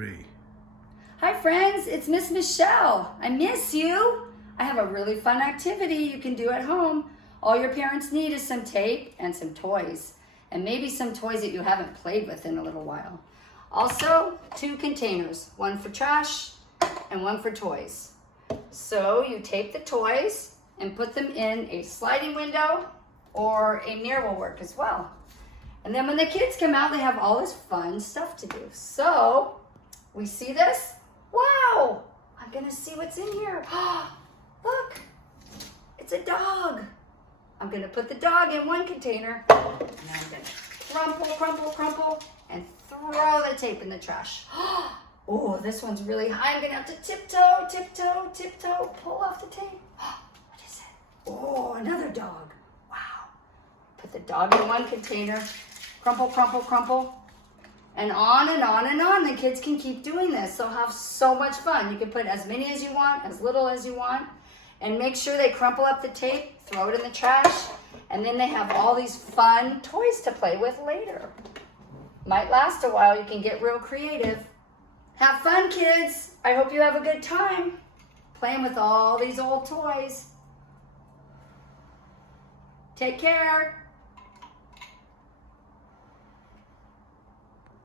3. Hi friends, it's Miss Michelle. I miss you. I have a really fun activity you can do at home. All your parents need is some tape and some toys, and maybe some toys that you haven't played with in a little while. Also, 2 containers, one for trash and one for toys. So you tape the toys and put them in a sliding window, or a mirror will work as well. And then when the kids come out, they have all this fun stuff to do. So we see this. Wow, I'm gonna see what's in here. Look, it's a dog. I'm gonna put the dog in one container, and I'm gonna crumple, and throw the tape in the trash. Oh, this one's really high. I'm gonna have to tiptoe, pull off the tape. What is it? Oh, another dog. Wow. Put the dog in one container, crumple. And on and on and on. The kids can keep doing this. They'll have so much fun. You can put as many as you want, as little as you want. And make sure they crumple up the tape, throw it in the trash, and then they have all these fun toys to play with later. Might last a while. You can get real creative. Have fun, kids. I hope you have a good time playing with all these old toys. Take care.